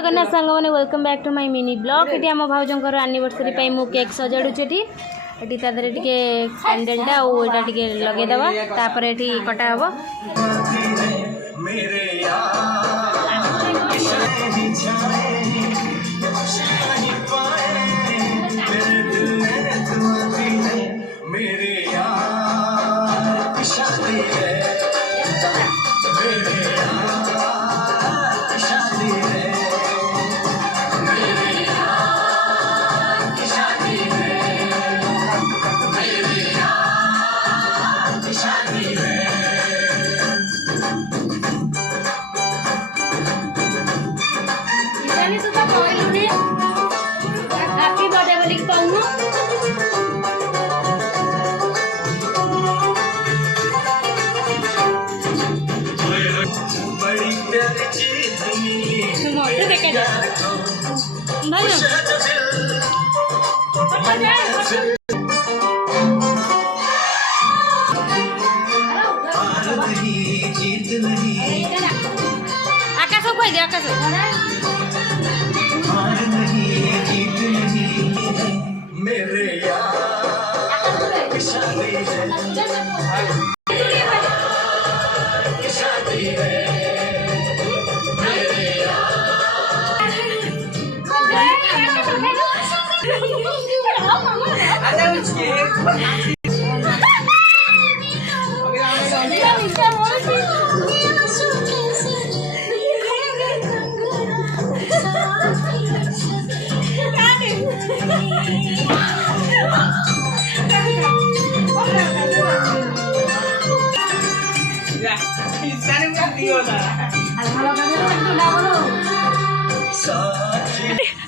जगन्नाथ सांग मैंने welcome back to my mini blog. ये आम भाउजर एनिवर्सरी पे मु केक सजाड़ुचे ये तादरे टे कैंडलटा और टे लगेदवा तापर ये कटा हम हैप्पी बर्थडे बोली कहूँ आकाश को दे आकाश मेरे यार शादी है मेरे